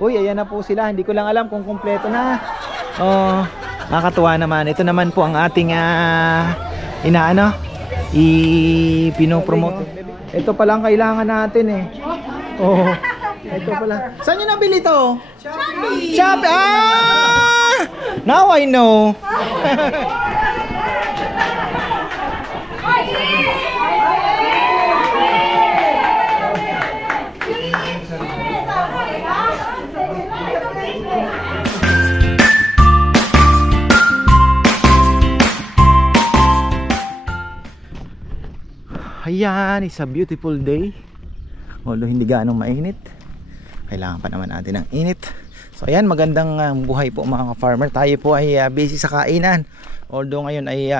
Uy, ayan na po sila. Hindi ko lang alam kung kumpleto na. Oh, nakakatuwa naman. Ito naman po ang ating pinopromote. Ito pala ang kailangan natin eh. Oh, ito pala. Saan nyo nabili to? Shopee! Shopee! Ah! Now I know. Ayan, it's a beautiful day. Although hindi gaano mainit, kailangan pa naman natin ng init. So ayan, magandang buhay po mga farmer. Tayo po ay busy sa kainan. Although ngayon ay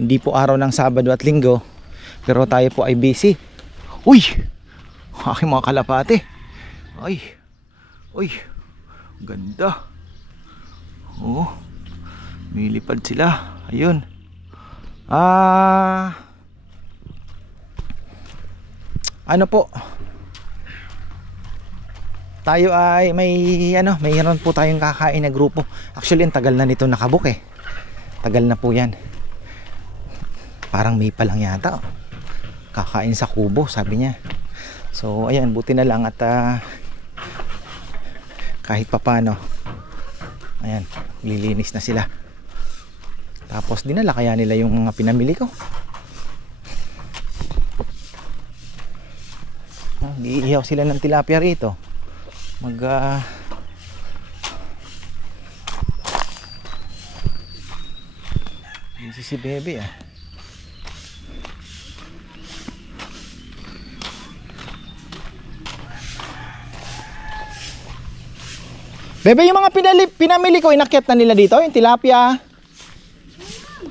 hindi po araw ng Sabado at Linggo, pero tayo po ay busy. Uy! Aking mga kalapate. Ay! Uy! Ganda. Oh, milipad sila. Ayun. Ano po, tayo ay mayroon po tayong kakain na grupo. Actually, ang tagal na nito nakabook eh. Tagal na po yan. Parang May pa lang yata. Kakain sa kubo, sabi niya. So, ayan, buti na lang at kahit papano, ayan, lilinis na sila. Tapos, dinala kaya nila yung mga pinamili ko. Iihaw sila ng tilapia rito. Si Bebe Bebe, yung mga pinamili ko, inakyat na nila dito, yung tilapia.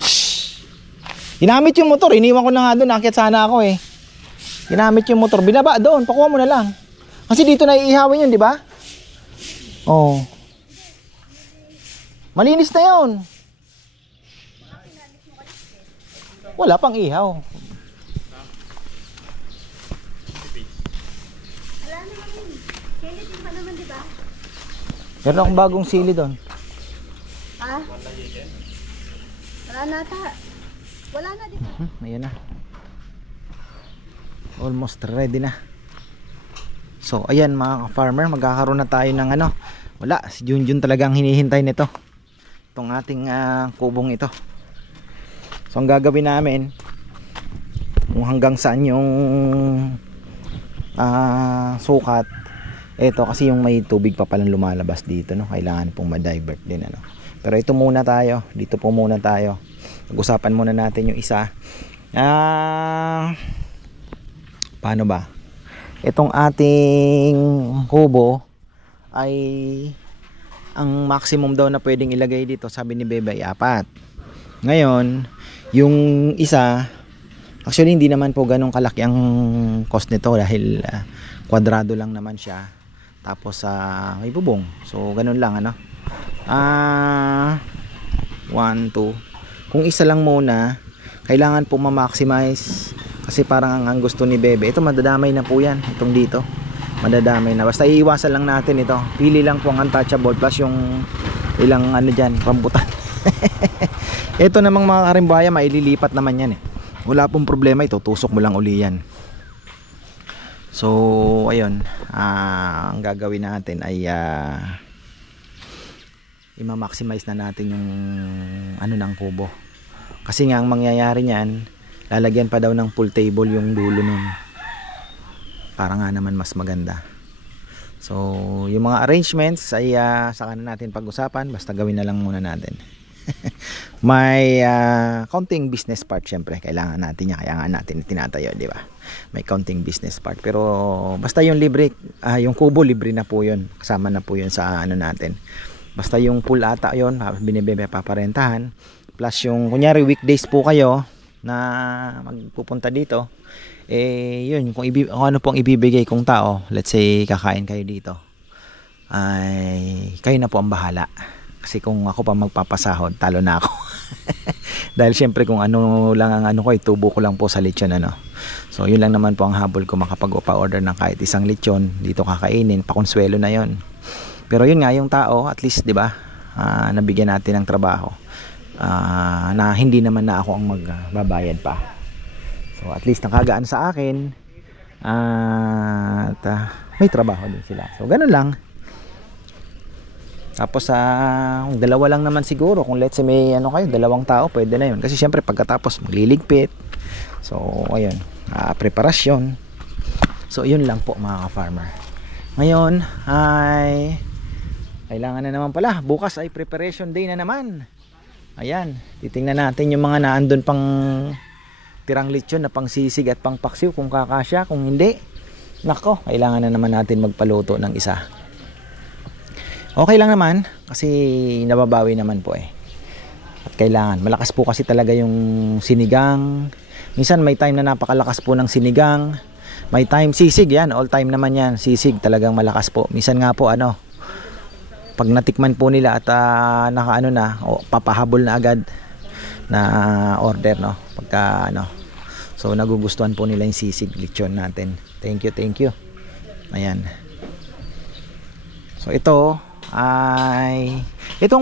Shhh. Ginamit yung motor, iniwan ko na nga doon, nakyat sana ako eh. Ginamit yung motor, binaba doon, pakuha mo na lang. Kasi dito na iihawin yun, di ba? Oh. Malinis na yun. Wala pang ihaw. Wala naman. Kailan pa naman, di ba? Meron akong bagong sili doon. Wala na ata. Wala na, di ba? Ayan na. Almost ready na. So ayan mga farmer, magkakaroon na tayo ng wala, si Junjun talagang hinihintay nito, itong ating kubong ito. So ang gagawin namin, kung hanggang saan yung sukat, ito kasi yung may tubig pa palang lumalabas dito, no? Kailangan pong ma-divert din pero ito muna tayo, dito po muna tayo. Pag-usapan muna natin yung isa. Paano ba? Itong ating kubo ay ang maximum daw na pwedeng ilagay dito, sabi ni Bebe, ay 4. Ngayon, yung isa, actually hindi naman po ganun kalaki ang cost nito dahil kwadrado lang naman siya. Tapos may bubong. So ganun lang 1, 2. Kung isa lang muna, kailangan po ma-maximize. Kasi parang ang gusto ni Bebe, ito madadamay na po yan, itong dito madadamay na, basta iiwasan lang natin ito, pili lang po ang untouchable plus yung ilang dyan, rambutan. Ito namang mga karimbaya, maililipat naman yan wala pong problema, ito tusok mo lang uli yan. So ayun, ang gagawin natin ay i-maximize na natin yung ng kubo, kasi nga ang mangyayari niyan, lalagyan pa daw ng pool table yung dulo nun para nga naman mas maganda. So yung mga arrangements ay saka na natin pag-usapan, basta gawin na lang muna natin. May counting business part, syempre kailangan natin niya, kaya nga natin tinatayo, di ba? May counting business part, pero basta yung libre, yung kubo libre na po yun, kasama na po yun sa natin. Basta yung pool ata yun, binibebe paparentahan, plus yung kunyari weekdays po kayo na magpupunta dito, yun, kung ano pong ibibigay kong tao, let's say kakain kayo dito, ay kayo na po ang bahala. Kasi kung ako pa magpapasahod, talo na ako. Dahil syempre kung ano lang ang tubo ko lang po sa lechon So yun lang naman po ang habol ko, makapag-order ng kahit isang lechon dito kakainin, pakonsuelo na yon. Pero yun nga, yung tao at least, di ba, nabigyan natin ng trabaho, na hindi naman na ako ang magbabayad pa. So at least nakagaan sa akin, at may trabaho din sila. So ganun lang. Tapos kung dalawa lang naman siguro, kung let's say may kayo, dalawang tao, pwede na yun. Kasi syempre pagkatapos magliligpit. So ayun, preparasyon. So yun lang po mga ka-farmer. Ngayon ay kailangan na naman pala, bukas ay preparation day na naman. Ayan, titingnan natin yung mga naandun pang tirang lechon na pang sisig at pang paksiw, kung kakasya, kung hindi, nako, kailangan na naman natin magpaluto ng isa. Okay lang naman kasi nababawi naman po eh. At kailangan, malakas po kasi talaga yung sinigang. Minsan may time na napakalakas po ng sinigang. May time sisig, yan, all time naman yan. Sisig talagang malakas po. Minsan nga po pag natikman po nila at nakaano na, papahabol na agad na order, no. Pagka so nagugustuhan po nila yung sisig lechon natin. Thank you. Ayan. So itong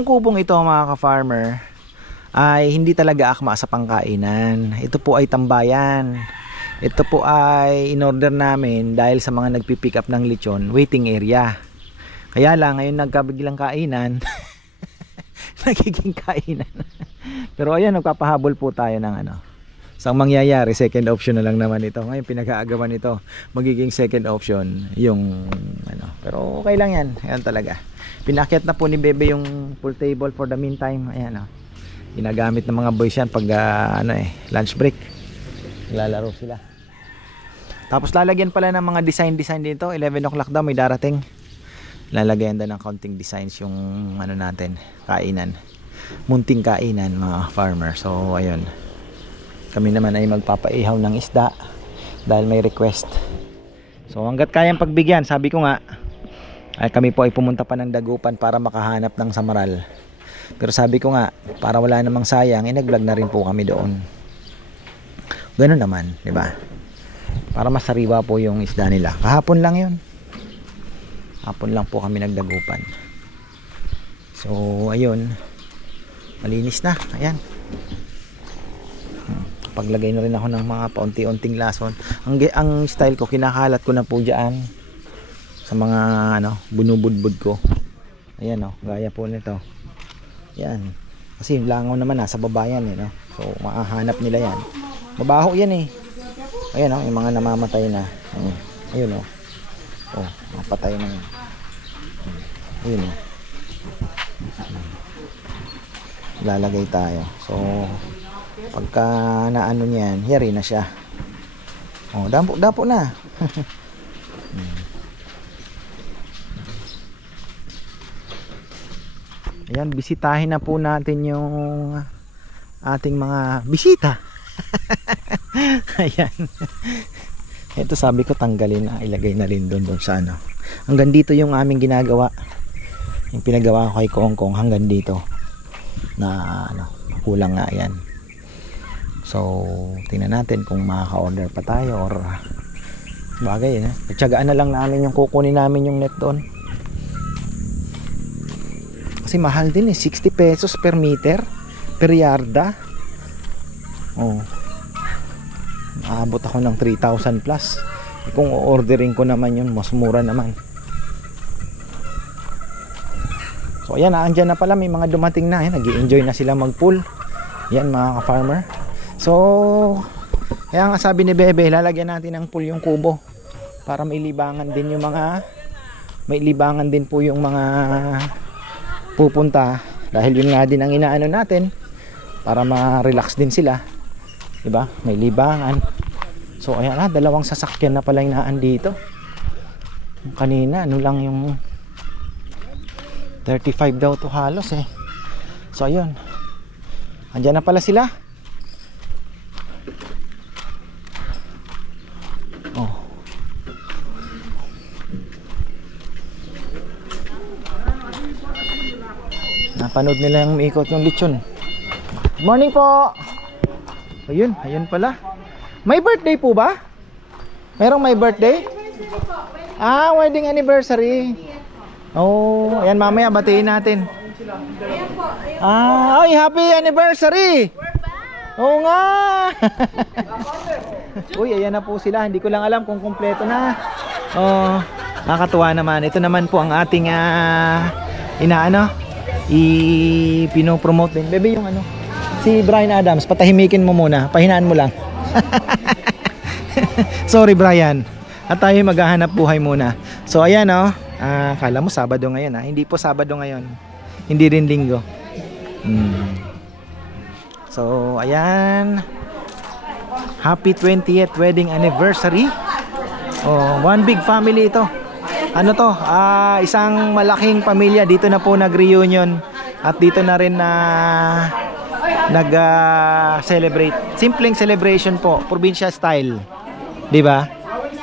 kubong ito mga ka-farmer ay hindi talaga akma sa pangkainan. Ito po ay tambayan. Ito po ay in-order namin dahil sa mga nagpipick up ng lechon, waiting area. Kaya lang ngayon nagkabiglang kainan nagiging kainan. Pero ayan, nagpapahabol po tayo ng So ang mangyayari, second option na lang naman ito. Ngayon pinag-aagawan ito, magiging second option yung Pero okay lang yan. Ayan talaga. Pinakyat na po ni Bebe yung pool table for the meantime. Ayan ginagamit ng mga boys yan pag lunch break. Lalaro sila. Tapos lalagyan pala ng mga design dito. 11 o'clock daw may darating. Lalagyan daw ng counting designs yung natin, kainan. Munting kainan mga farmer. So ayun. Kami naman ay magpapaihaw ng isda dahil may request. So hanggat kayang pagbigyan, sabi ko nga, ay kami po ay pumunta pa ng Dagupan para makahanap ng samaral. Pero sabi ko nga, para wala namang sayang, nag-vlog na rin po kami doon. Ganun naman, di ba? Para masariwa po yung isda nila. Kahapon lang yun. Hapon lang po kami nagdagupan. So ayun, malinis na. Ayan, paglagay na rin ako ng mga paunti-unting lason. Ang style ko, kinakalat ko na po dyan sa mga bunubudbud ko. Ayan gaya po nito. Yan, kasi yung langaw naman nasa baba yan so maahanap nila yan. Mabaho yan eh. Ayan yung mga namamatay na. Ayun mapatay na yan. Ayun lalagay tayo. So pagka naano niyan, hiyari na siya. Dapo na. Ayan, bisitahin na po natin yung ating mga bisita. Ayan. Ito sabi ko tanggalin na, ilagay na rin doon sa hanggang dito yung aming ginagawa. Yung pinagawa ko kay Kongkong hanggang dito. Na kulang nga yan. So tingnan natin kung makaka-order pa tayo or bagay pagtsagaan na lang namin yung kukunin namin yung net doon. Kasi mahal din 60 pesos per meter, per yarda. Aabot ako ng 3,000 plus. Kung ordering ko naman yun, mas mura naman. So ayan, andyan na pala, may mga dumating na. Nag-i-enjoy na sila mag-pool. Yan mga ka-farmer. So kaya nga sabi ni Bebe, lalagyan natin ng pool yung kubo para may libangan din yung mga po yung mga pupunta, dahil yun nga din ang inaano natin para ma-relax din sila, diba? May libangan. So ayan dalawang sasakyan na pala yung naandito. Kanina lang yung 35 daw to halos So ayun, andyan na pala sila. Napanood nila yung ikot yung lechon. Good morning po. Ayun pala. May birthday po ba? Merong may birthday? Ah, wedding anniversary. Oh, ayan mamaya batiin natin. Ah, ay, happy anniversary. Oo nga. Uy, ayan na po sila. Hindi ko lang alam kung kumpleto na. Oh, nakakatuwa naman. Ito naman po ang ating pinopromote din. Bebe, yung ano, si Brian Adams, patahimikin mo muna. Pahinaan mo lang. Sorry, Brian. At tayo maghahanap buhay muna. So, ayan oh. Kala mo Sabado ngayon Hindi po Sabado ngayon. Hindi rin Linggo. So, ayan. Happy 20th wedding anniversary. Oh, one big family ito. Ano to? Isang malaking pamilya. Dito na po nag-reunion. At dito na rin nag-celebrate. Simpleng celebration po. Probinsya style. Diba?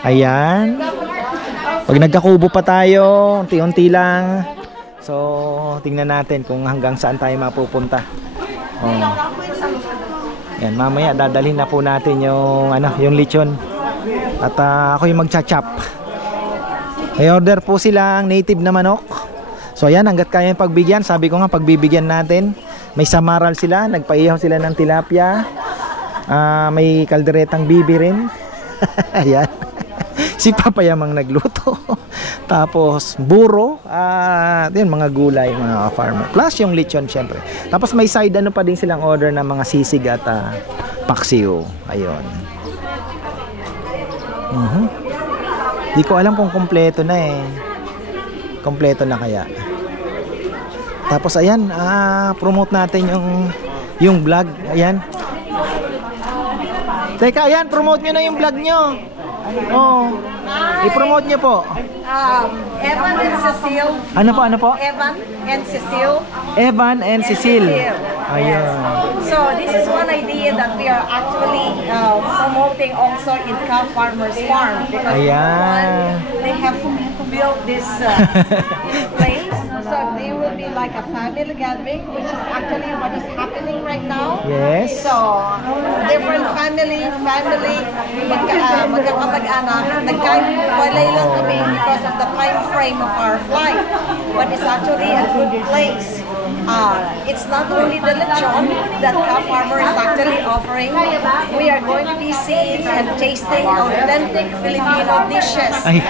Ayan. Pag nagkakubo pa tayo, unti-unti lang. So, tingnan natin kung hanggang saan tayo mapupunta. Oh. Yan, mamaya dadalhin na po natin yung yung lechon. At ako yung magcha-chop. May order po silang native na manok. So ayan, hanggat kaya yung pagbigyan, sabi ko nga pagbibigyan natin. May samaral sila, nagpaihaw sila ng tilapia. May kalderetang bibi rin. Ayan. Si Papayamang nagluto. Tapos buro, yun, mga gulay, mga farmer. Plus yung lechon syempre. Tapos may side pa din silang order ng mga sisig at paksiw. Ayun. Di ko alam kung kompleto na kompleto na kaya. Tapos ayan, promote natin yung vlog. Ayan. Teka, ayan, promote nyo na yung vlog nyo. Oh, i-promote nyo po. Evan and Cecile. Ano po? Evan and Cecile. Evan and Cecile. Ayun. So this is one idea that we are actually promoting also in Cow Farmers Farm. Because Ayan. they have built this place. So they will be like a family gathering, which is actually what is happening right now. Yes. So different family, magkakamag-anak, nagkahiwalay lang kami because of the time frame of our flight. But it's actually a good place. It's not only the lechon that Cow Farmer is actually offering. We are going to be seeing and tasting authentic Filipino dishes. And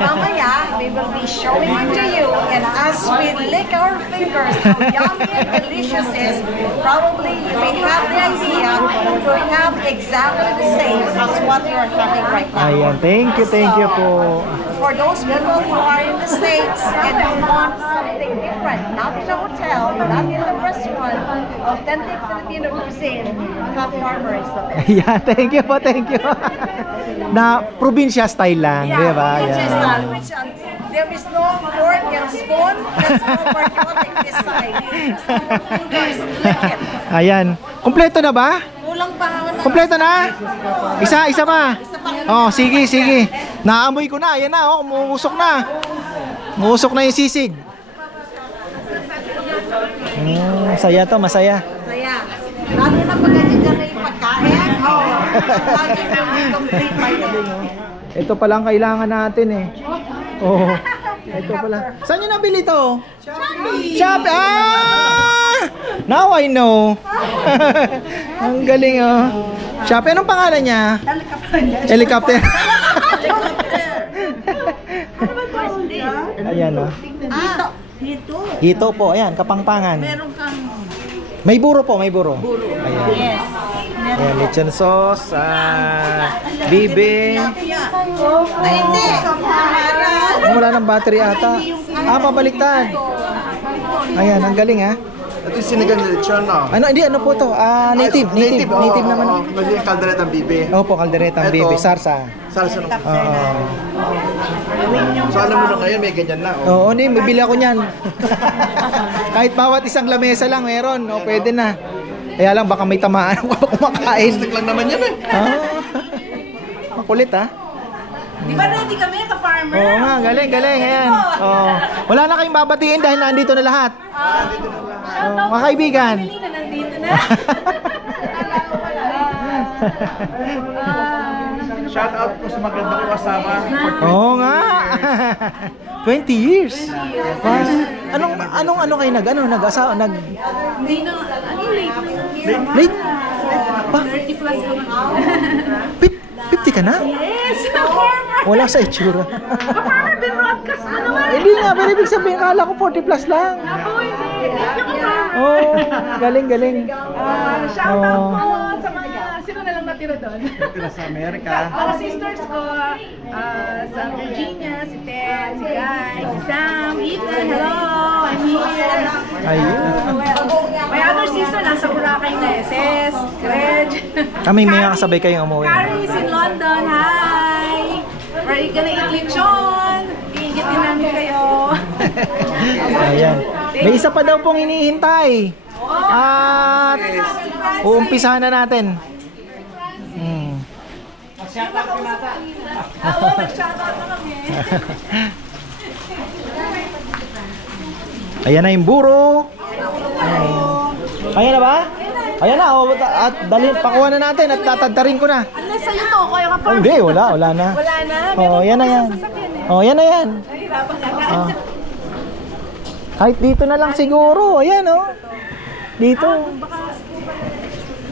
mamaya, we will be showing it to you. And as we lick our fingers how yummy and delicious is, probably you may have the idea to have exactly the same as what you are having right now. Ayan, thank you po. For those people who are in the States and who want something different, not in a hotel, not in a restaurant, authentic Filipino cuisine, Cow Farmer is the best. Yeah, thank you. Na probinsya style lang, di ba? Probinsya style, which there is no fork and spoon, there's no patriotic this side. There's no fingers, lick it. Ayan. Kompleto na ba? Kulang pa nga. Kompleto na? Isa pa. Oh, sige. Naamoy ko na. Ayan na, umuusok na. Umuusok na yung sisig. Masaya to, masaya. Masaya. Lalo na pag ganyan na yung pagkain. Lagi yung complete by the Ito pa lang kailangan natin Oh. Ito pala. Saan nyo nabili to? Shopee! Now I know. Ang galing Shopee, anong pangalan niya? Helicopter. Ayan Hito po, ayan, Kapangpangan. Meron kang May buro po, may buro. Ayan. yes. Ayan, lechon sauce, bibe. Hindi. Wala ng battery ata. Pabaliktad. Ayan, ang galing Ito yung sinigang na lechon, no? Hindi, ano po to? Native naman. May kalderetang bibe. Opo, kalderetang Ito. bibe, sarsa. Salsa ng So alam mo na ngayon, may ganyan na. Oo, bibili ako niyan. Kahit bawat isang lamesa lang meron, pwede na. Kaya lang baka may tamaan ako kumakain. Stick lang naman yan Makulit Di ba ready kami, ka-farmer? Oo nga, galing. Ayan. Wala na kayong babatiin dahil nandito na lahat. Mga kaibigan. Nandito na. Shout out po sa magandang ko kasama. Oo nga. 20 years. Wow. Anong kayo nag-asawa? Hindi na, ano late? Late? Pa? 30 plus naman. 50 ka na? Yes! Wala sa itsura. Farmer, bin-broadcast mo naman. Hindi nga, pero ibig sabihin, kala ko 40 plus lang. Ako hindi. Thank you, Farmer. Oh, galing. Shout out po sa mga, sino na lang natira doon? Natira sa Amerika. Mga sisters ko, sa Virginia, si Ted, si Guy, si Sam, Ethan, hello, I'm here. Ayun. My other sister, nasa Boracay na, SS, Reg. Kami may kasabay kayong umuwi. Carrie's in London, hi! We're gonna eat lechon. Iingitin namin kayo. Ayan. May isa pa daw pong hinihintay. At uumpisahan na natin. Oo, nag-shoutout na kami. Ayan na yung buro. Ayan na ba? Ayan na. Oh, at dalhin, pakuha na natin at tatadtarin ko na. Unless sa'yo to, kaya ka pa. Hindi, wala na. Wala na. Oh, yan na yan. Oh, yan na yan. Nahirapan ka na. Oh. Kahit dito na lang siguro. Ayan oh. Dito.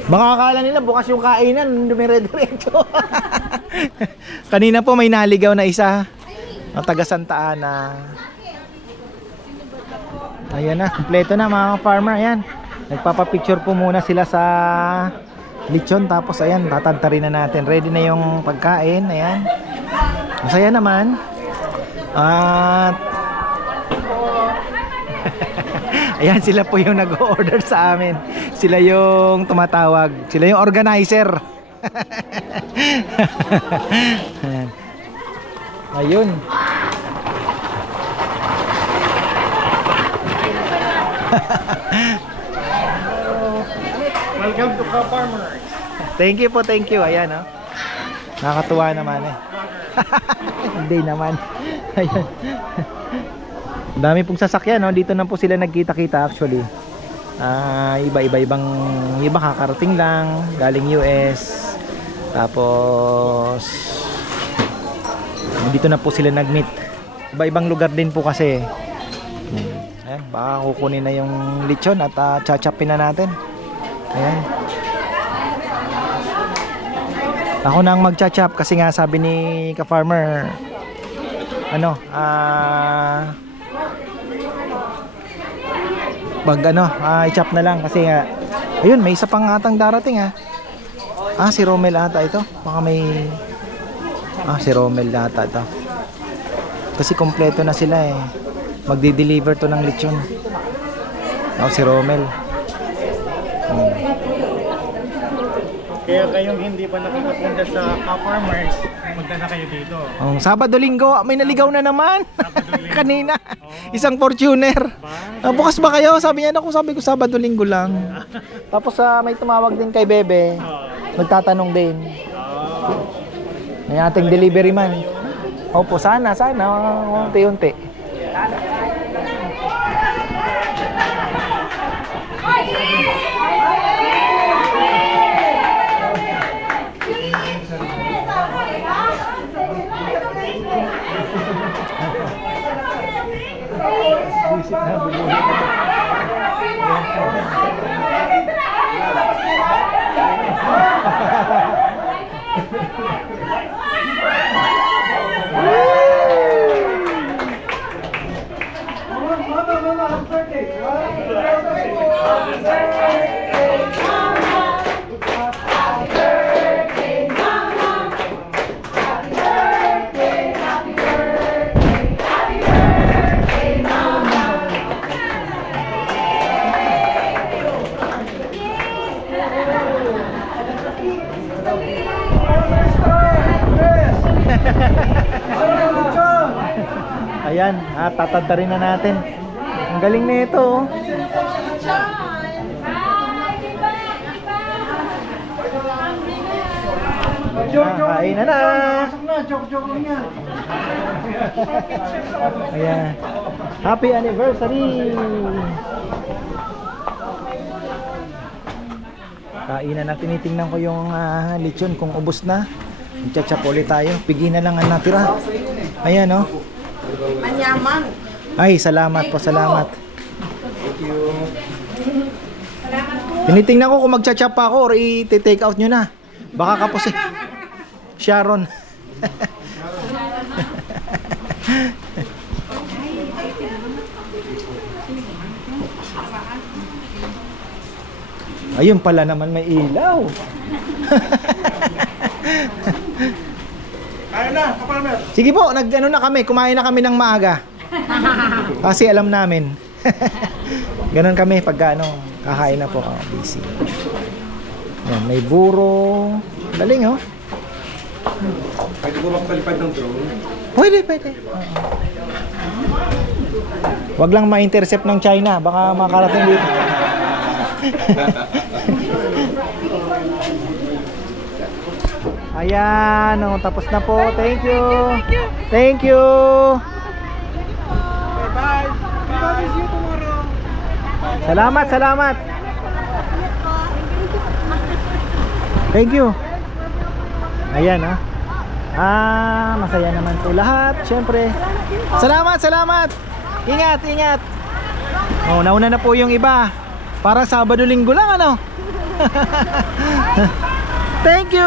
Baka akala nila bukas yung kainan, dumire-diretso. Kanina po may naligaw na isa. Ang taga Santa Ana. Ayan na, kompleto na mga farmer. Ayan. Nagpapapicture po muna sila sa lechon. Tapos ayan, tatantarin na natin. Ready na yung pagkain. Ayan. Masaya naman. At ayan, sila po yung nag-order sa amin. Sila yung tumatawag. Sila yung organizer. Ayun. Welcome to Ka-Farmers. Thank you po, thank you. Ayan, oh. Nakakatuwa naman eh. Hindi naman. Ayan. Dami pong sasakyan, no? Dito na po sila nagkita-kita actually. Iba-ibang iba kakarating lang, galing US. Tapos dito na po sila nag-meet. Iba-ibang lugar din po kasi. Ayan, baka kukunin na yung lechon at chachapin na natin. Ayan. Ako na ang mag-chachap kasi nga sabi ni Ka-Farmer i-chop na lang kasi nga ayun, may isa pang atang darating si Romel ata ito. Baka may si Romel ata ito. Kasi kompleto na sila eh. Magdi-deliver to ng lechon. Si Romel. Kaya kayong hindi pa nakakapunta sa Ka-Farmers, punta na kayo dito. Sabado-linggo, may naligaw na naman. Kanina. Isang Fortuner. Bukas ba kayo? Sabi ko Sabado-linggo lang. Tapos may tumawag din kay Bebe. Nagtatanong din. May ating delivery man. Opo, sana, unti-unti. Ayan, tatantarin na natin. Ang galing na ito. Kain na na. Ayan. Happy anniversary. Kainan na, tinitingnan ko yung lechon kung ubos na. Magcha-chop ulit tayo. Pigi na lang ang natira. Ayan, oh. Anyaman. Ay, salamat po, salamat. Tinitingnan ko kung magcha-chop pa ako or i-take out nyo na. Baka kapos eh. Sharon. Ayun pala naman may ilaw. Kaya na, ka-farmer. Sige po, nag-ano na kami, kumain na kami ng maaga. Kasi alam namin. Ganon kami pag ano, kakain na po. Oh, busy. Yan, may buro. Galing, oh. Pwede ko magpalipad ng drone. Pwede. Wag lang ma-intercept ng China, baka makarating dito. Ayan, oh, tapos na po. Thank you. Thank you. Bye. Bye. See you tomorrow. Salamat. Thank you. Ayan, ah. Masaya naman po lahat, syempre. Salamat. Ingat. Oh, nauna na po yung iba. Para Sabado Linggo lang, ano? Thank you.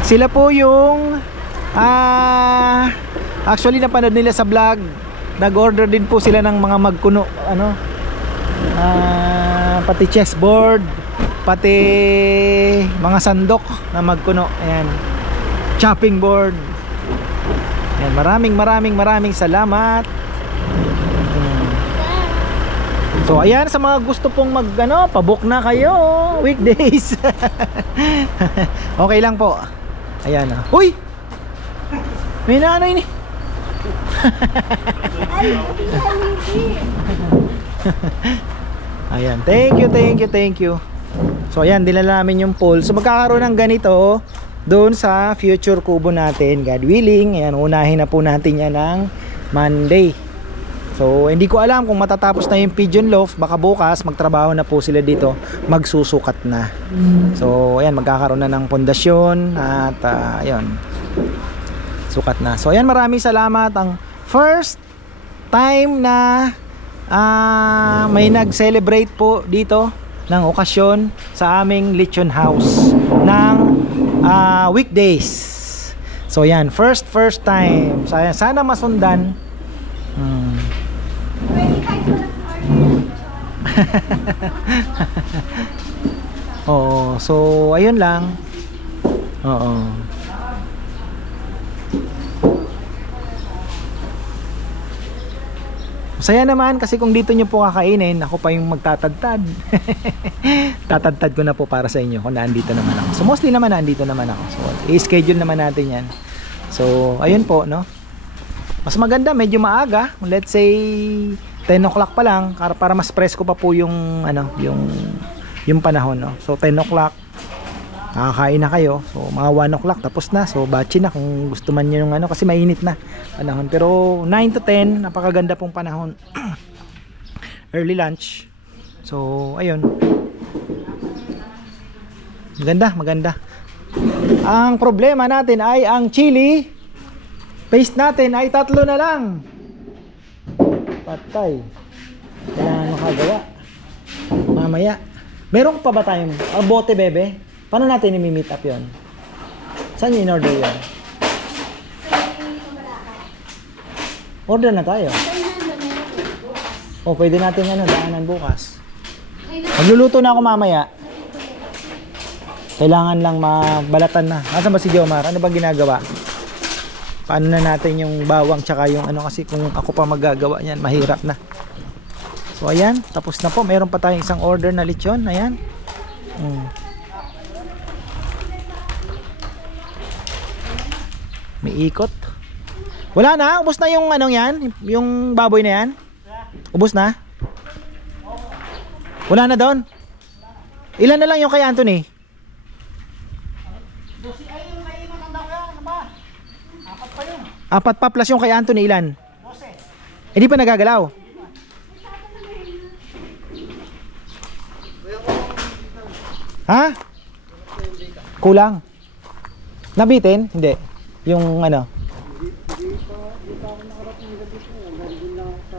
Sila po yung actually napanood nila sa vlog. Nag-order din po sila ng mga magkuno, ano? Pati chessboard, pati mga sandok na magkuno. Ayan. Chopping board. Ayan, maraming salamat. So ayan, sa mga gusto pong pabook na kayo weekdays. Okay lang po. Ayan, uy! May nanay ni. Ayan, thank you. So ayan, dinala namin yung poll. So magkakaroon ng ganito doon sa future kubo natin, God willing. Ayan, unahin na po natin yan ng Monday. So hindi ko alam kung matatapos na yung pigeon loaf. Baka bukas magtrabaho na po sila dito, magsusukat na. So ayan, magkakaroon na ng pundasyon. At ayun, sukat na. So ayan, maraming salamat. Ang first time na may nag-celebrate po dito ng okasyon sa aming lechon house ng weekdays. So yan, first time. So, ayan, sana masundan. Oo, so ayun lang. Oo. Masaya naman kasi kung dito nyo po kakainin, ako pa yung magtatadtad. Tatadtad ko na po para sa inyo kung naandito naman ako. So mostly naman naandito naman ako. So i-schedule naman natin yan. So ayun po, no. Mas maganda medyo maaga, let's say 10 o'clock pa lang para mas presko pa po yung yung panahon, no. So 10 o'clock kakain na kayo. So mga 1 o'clock tapos na. So batchi na kung gusto man niyo yung kasi mainit na panahon. Pero 9 to 10 napakaganda pong panahon. Early lunch. So ayun. Maganda. Ang problema natin ay ang chili paste natin ay 3 na lang. Patay. Kailangan makagawa mamaya. Meron pa ba tayong bote, bebe? Paano natin i-meet up yun? Saan yung in-order yun? Order na tayo. O pwede natin daanan bukas. Magluluto na ako mamaya. Kailangan lang mabalatan na. Nasaan ba si Jomar? Ano ba ginagawa? Paano na natin yung bawang tsaka yung kasi kung ako pa magagawa yan, mahirap na. So ayan, tapos na po. Meron pa tayong isang order na lechon. Ayan. May ikot. Wala na, ubos na yung yan, yung baboy na yan. Ubos na. Wala na doon. Ilan na lang yung kay Anthony? Apat pa plus yung kay Anthony, ilan? 12. Hindi pa nagagalaw. Ha? Kulang. Nabitin? Hindi. Yung ano?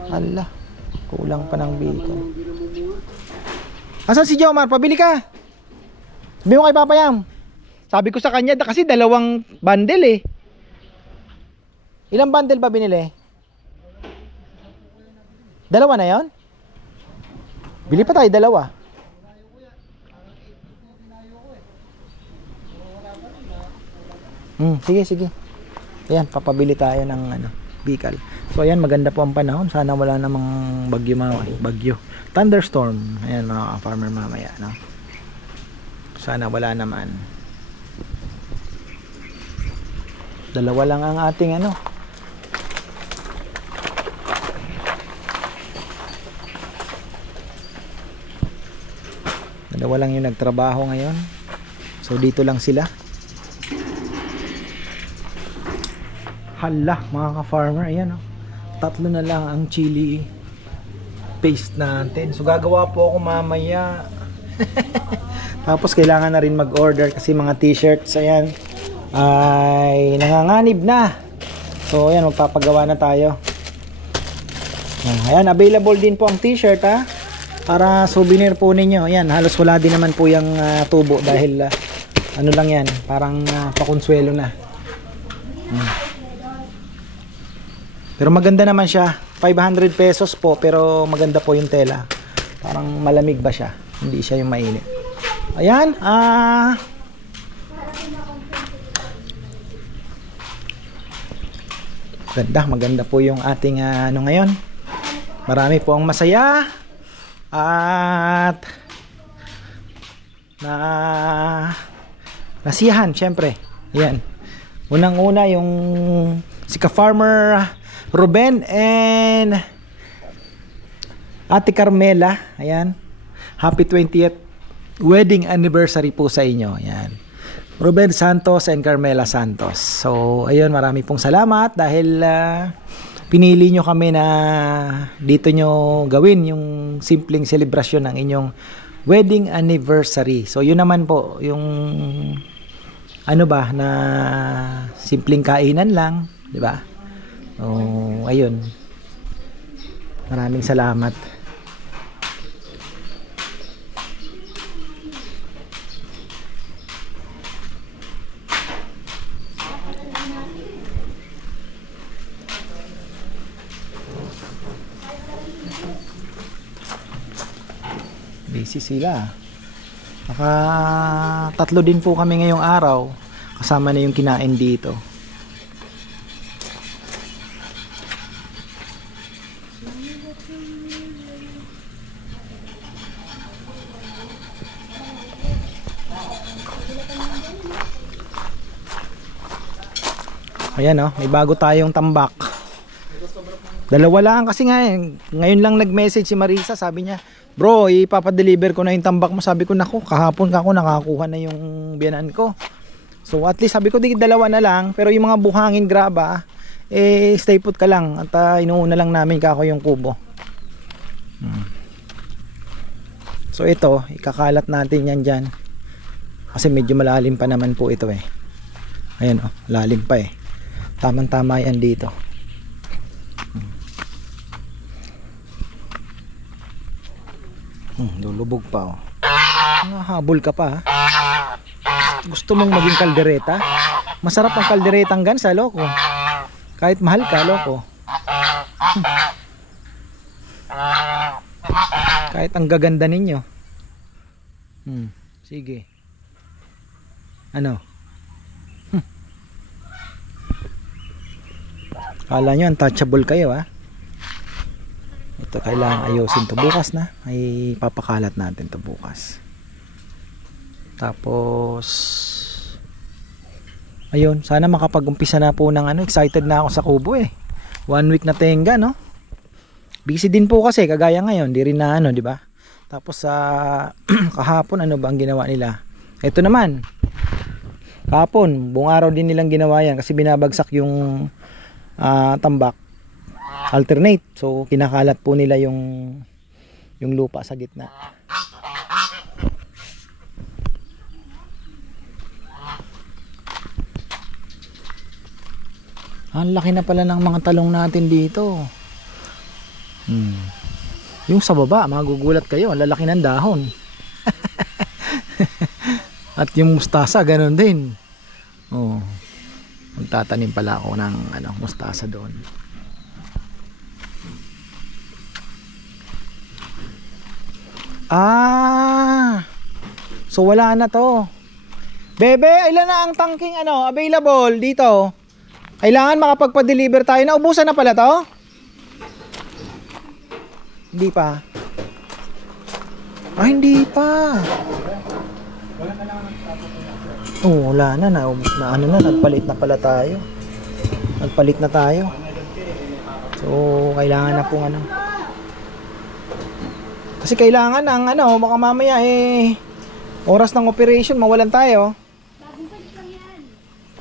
Ala, kulang pa ng bacon. Asan si Jomar? Pabili ka. Sabi mo kay Papa Yam. Sabi ko sa kanya kasi 2 bundle eh. Ilang bundle ba binili? 2 na yon? Bili pa tayo 2. Sige, sige. Ayan, papabili tayo ng ano, bikal. So ayan, maganda po ang panahon. Sana wala namang bagyo. Thunderstorm. Ayan mga farmer mamaya, no? Sana wala naman. 2 lang ang ating ano. Dalawa lang yung nagtrabaho ngayon. So dito lang sila. Hala mga ka-farmer, ayan, oh. 3 na lang ang chili paste natin. So gagawa po ako mamaya. Tapos kailangan na rin mag-order kasi mga t-shirts, ayan, ay nanganganib na. So ayan, magpapagawa na tayo. Ayan, available din po ang t-shirt, ha, para souvenir po ninyo. Ayan, halos wala din naman po yung tubo dahil ano lang yan, parang pakonsuelo na. Pero maganda naman siya. 500 pesos po, pero maganda po yung tela. Parang malamig ba siya? Hindi siya yung mainit. Ayan, maganda po yung ating ano ngayon. Marami po ang masaya at nasiyahan, syempre. Ayan. Unang-una yung si ka-farmer Ruben and Ate Carmela. Ayan. Happy 20th wedding anniversary po sa inyo. Ayan. Ruben Santos and Carmela Santos. So, ayun, marami pong salamat dahil pinili nyo kami na dito nyo gawin yung simpleng selebrasyon ng inyong wedding anniversary. So, yun naman po, yung ano ba, na simpleng kainan lang, di ba? Oh, ayun. Maraming salamat. Busy sila. 3 din po kami ngayong araw. Kasama na yung kinain dito. Ayan, oh, may bago tayong tambak. 2 lang kasi ngayon lang nag-message si Marisa, sabi niya, "Bro, ipapadeliver ko na yung tambak mo." Sabi ko, "Naku, kahapon ka ako nakakuha na yung biyanan ko." So at least sabi ko, 2 na lang, pero yung mga buhangin graba, stay put ka lang at inuuna lang namin kako yung kubo. So ito, ikakalat natin yan dyan. Kasi medyo malalim pa naman po ito eh. Ayan, oh, lalim pa eh. Tamang-tama yan dito. Lulubog pa, oh. Nahabol ka pa, ha? Gusto mong maging kaldereta? Masarap ang kalderetang gansa, loko. Kahit mahal ka, loko. Kahit ang gaganda ninyo. Sige. Ano? Kala nyo untouchable kayo, ha? Ito kailangan ayusin to bukas na. Ay papakalat natin to bukas. Tapos ayun, sana makapag-umpisa na po ng ano. Excited na ako sa kubo eh. 1 week na tenga, no? Busy din po kasi kagaya ngayon, di rin na ano, di ba? Tapos sa kahapon ano ba ang ginawa nila? Ito naman. Kahapon, buong araw din nilang ginawa yan kasi binabagsak yung tambak. Alternate. So kinakalat po nila yung lupa sa gitna. Ang laki na pala ng mga talong natin dito. Yung sa baba, magugulat kayo, ang lalaki ng dahon. At yung mustasa, ganun din. Oh. Magtatanim pala ako ng mustasa doon. So wala na to. Bebe, ilan na ang tangking available dito? Kailangan makapagpa-deliver tayo. Naubusan na pala to? Hindi pa. Hindi pa. Wala na. Nagpalit na pala tayo. Nagpalit na tayo. So, kailangan na pong Kasi kailangan ng baka mamaya oras ng operation, mawalan tayo.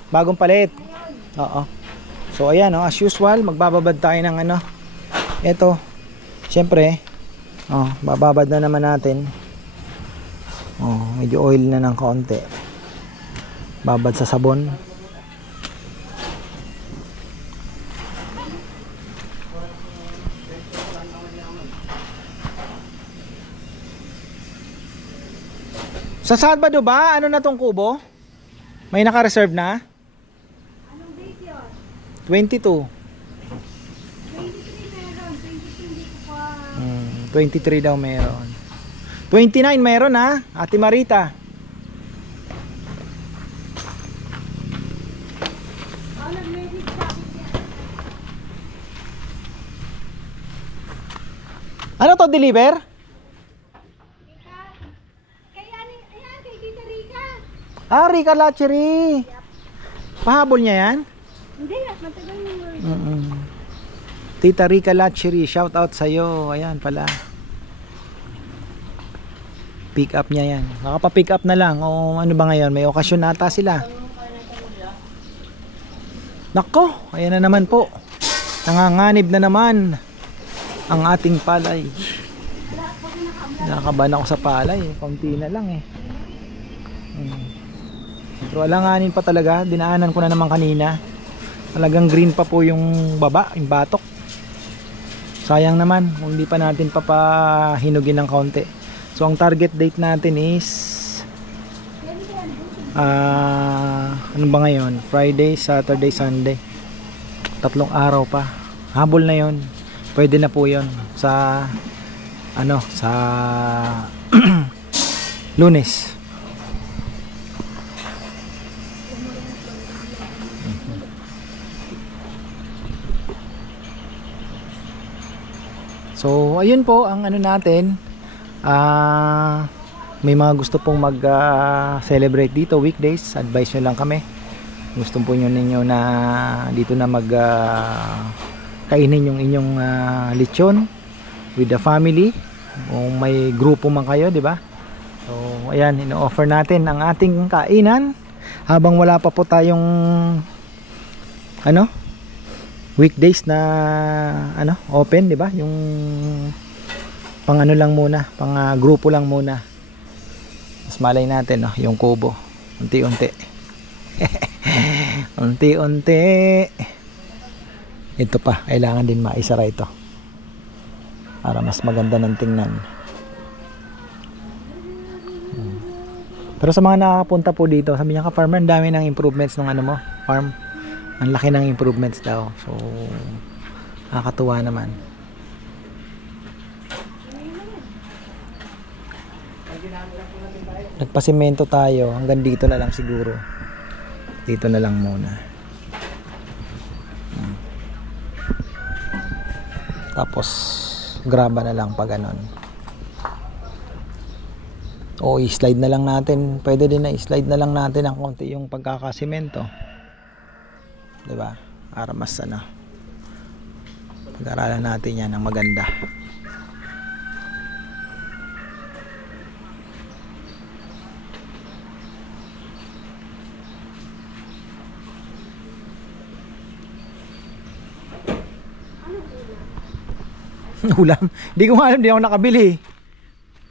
Bagong palit. Oo. So, ayan, as usual, magbababad tayo ng Ito. Siyempre, bababad na naman natin. Medyo oil na ng konti. Babad sa sabon. Sa Sabado ba? Ano na tong kubo? May naka-reserve na? Anong date yun? 22. 23 daw meron. 29 meron ha, Ate Marita. Ano to, deliver? Ayan, kay Tita Rica. Rica Lachery. Pahabol niya yan? Hindi, matagal mo. Tita Rica Lachery, shout out sa'yo. Ayan pala. Pick up niya yan. Nakapa-pick up na lang. O ano ba ngayon? May okasyon nata sila. Nako, ayan na naman po. Nanganganib na naman ang ating palay. Nakakabahan ako sa palay. Kaunti na lang Pero alanganin pa talaga. Dinaanan ko na naman kanina. Talagang green pa po yung baba, yung batok. Sayang naman kung hindi pa natin papahinugin ng kaunti. So ang target date natin is ano ba ngayon? Friday, Saturday, Sunday. 3 araw pa. Habol na yon. Pwede na po yon sa sa Lunes. So ayun po ang natin. May mga gusto pong mag celebrate dito weekdays, advice nyo lang kami. Gusto po ninyo na dito na mag kainin yung inyong lechon with the family. Kung may grupo man kayo, di ba? So ayan, ino-offer natin ang ating kainan habang wala pa po tayong weekdays na open, di ba? Yung pang lang muna, pang grupo lang muna. Mas malay natin yung kubo. Unti-unti. Unti-unti. Ito pa, kailangan din maisara ito. Para mas maganda ng tingnan. Pero sa mga nakakapunta po dito, sabi niya ka-farmer, ang dami ng improvements ng farm. Ang laki ng improvements daw. So, nakakatuwa naman. Nagpasimento tayo. Hanggang dito na lang siguro. Dito na lang muna. Tapos, graba na lang pag ganon. O, i-slide na lang natin. Pwede din na i-slide na lang natin ang konti yung pagkakasimento. Diba? Para mas pag-aralan natin yan ng maganda. Ulam. Hindi ko nga alam, hindi ako nakabili.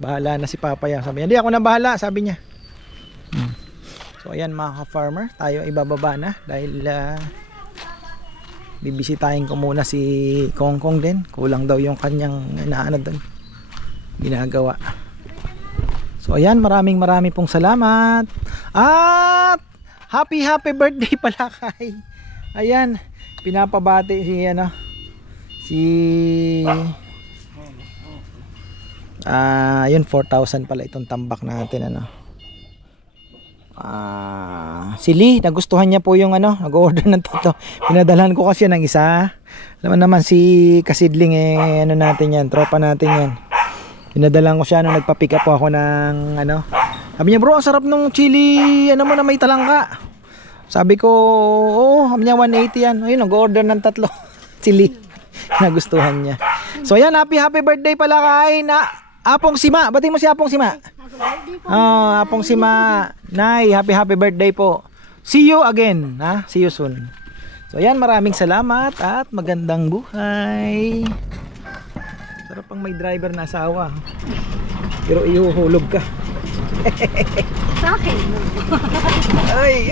Bahala na si Papa yan. Sabi niya, hindi ako na bahala, sabi niya. So ayan mga ka-farmer, tayo ibababa na dahil bibisitahin ko muna si Kongkong din. Kulang daw yung kanyang inaano doon, ginagawa. So ayan, maraming pong salamat. At happy birthday pala kay, ayan, pinapabati yun 4,000 pala itong tambak natin si Lee, nagustuhan niya po yung nag-order ng toto. Pinadalhan ko kasi ng isa. Alam naman si Kasidling natin yan, tropa natin yan. Pinadalan ko siya nung nagpa-pick up po ako ng sabi niya, bro, ang sarap nung chili mo na may talangka. Sabi ko, oo, sabi niya 180 yan. Ayun, nag-order ng 3 chili. Nagustuhan niya. So yan, happy birthday pala kay Apong Sima. Batiin mo si Apong Sima. Apong Sima. Nay, happy birthday po. See you again, see you soon. So yan, maraming salamat at magandang buhay. Sarap pang may driver na asawa. Pero ihuhulog ka. Sa akin. Ay.